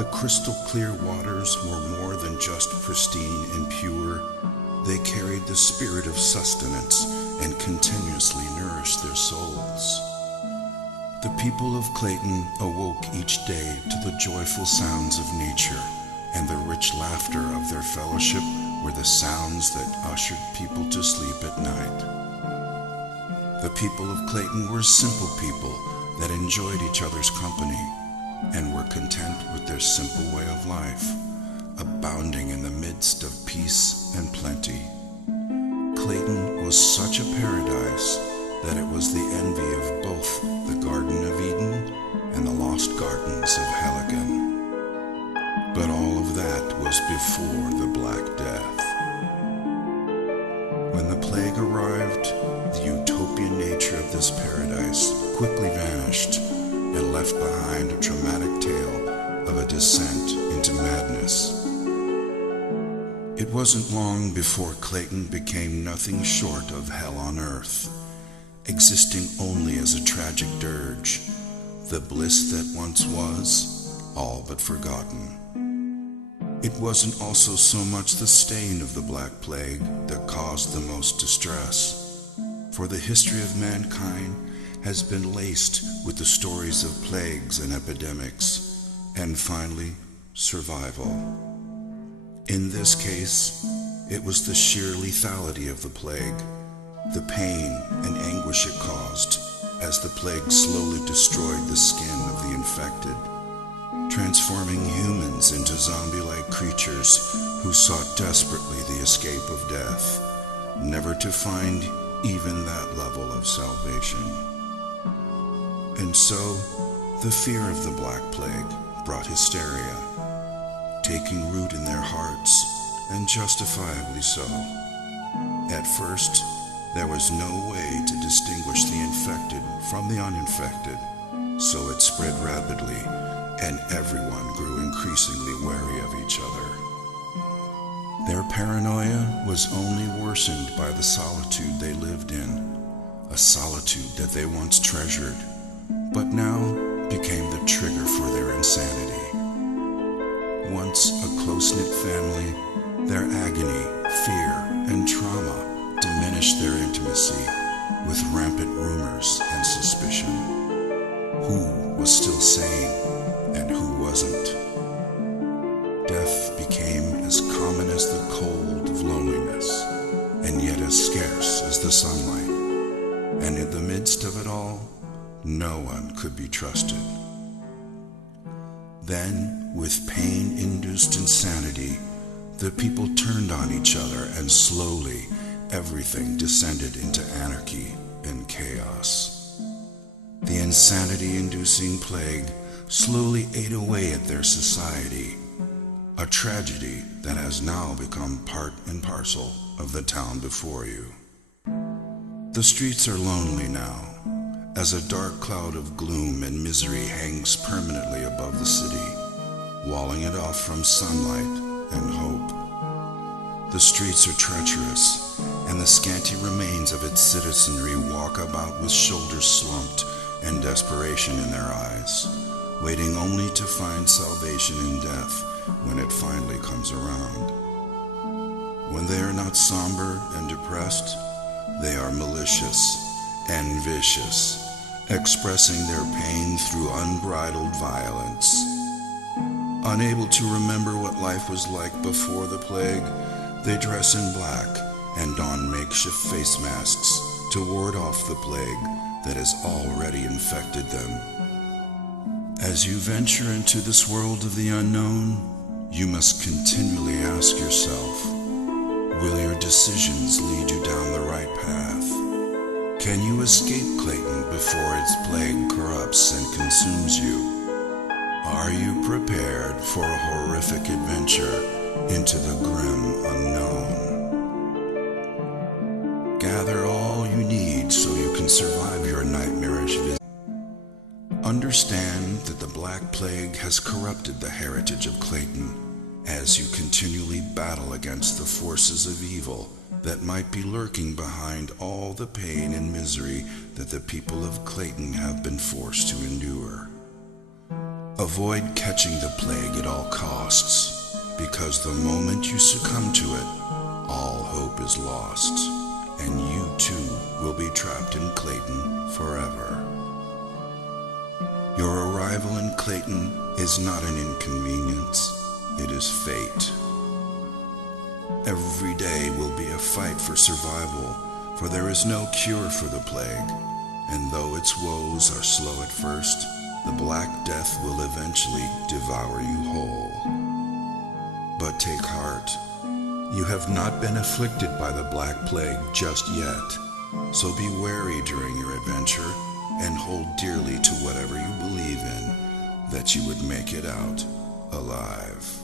The crystal clear waters were more than just pristine and pure. They carried the spirit of sustenance and continuously nourished their souls. The people of Clayton awoke each day to the joyful sounds of nature, and the rich laughter of their fellowship were the sounds that ushered people to sleep at night. The people of Clayton were simple people that enjoyed each other's company and were content with their simple way of life, abounding in the midst of peace and plenty. Clayton was such a paradise that it was the envy of both the Garden of Eden and the lost gardens of Helligan. But all of that was before the Black Death. When the plague arrived, the utopian nature of this paradise quickly vanished and left behind a traumatic tale of a descent into madness. It wasn't long before Clayton became nothing short of hell on earth, existing only as a tragic dirge, the bliss that once was, all but forgotten. It wasn't also so much the stain of the Black Plague that caused the most distress, for the history of mankind has been laced with the stories of plagues and epidemics, and finally, survival. In this case, it was the sheer lethality of the plague, the pain and anguish it caused as the plague slowly destroyed the skin of the infected, transforming humans into zombie-like creatures who sought desperately the escape of death, never to find even that level of salvation. And so, the fear of the Black Plague brought hysteria, taking root in their hearts, and justifiably so. At first, there was no way to distinguish the infected from the uninfected, so it spread rapidly, and everyone grew increasingly wary of each other. Their paranoia was only worsened by the solitude they lived in, a solitude that they once treasured, but now became the trigger for their insanity. Once a close-knit family, their agony, fear, and trauma diminished their intimacy with rampant rumors and suspicion. Who was still sane and who wasn't? Death became as common as the cold of loneliness, and yet as scarce as the sunlight. And in the midst of it all, no one could be trusted. Then, with pain-induced insanity, the people turned on each other, and slowly everything descended into anarchy and chaos. The insanity-inducing plague slowly ate away at their society, a tragedy that has now become part and parcel of the town before you. The streets are lonely now, as a dark cloud of gloom and misery hangs permanently above the city, walling it off from sunlight and hope. The streets are treacherous, and the scanty remains of its citizenry walk about with shoulders slumped and desperation in their eyes, waiting only to find salvation in death when it finally comes around. When they are not somber and depressed, they are malicious and vicious, expressing their pain through unbridled violence. Unable to remember what life was like before the plague, they dress in black and don makeshift face masks to ward off the plague that has already infected them. As you venture into this world of the unknown, you must continually ask yourself, will your decisions lead you down the right path? Can you escape Clayton before its plague corrupts and consumes you? Are you prepared for a horrific adventure into the grim unknown? Gather all you need so you can survive your nightmarish visit. Understand that the Black Plague has corrupted the heritage of Clayton as you continually battle against the forces of evil that might be lurking behind all the pain and misery that the people of Clayton have been forced to endure. Avoid catching the plague at all costs, because the moment you succumb to it, all hope is lost, and you too will be trapped in Clayton forever. Your arrival in Clayton is not an inconvenience, it is fate. Every day will be a fight for survival, for there is no cure for the plague, and though its woes are slow at first, the Black Death will eventually devour you whole. But take heart, you have not been afflicted by the Black Plague just yet, so be wary during your adventure and hold dearly to whatever you believe in, that you would make it out alive.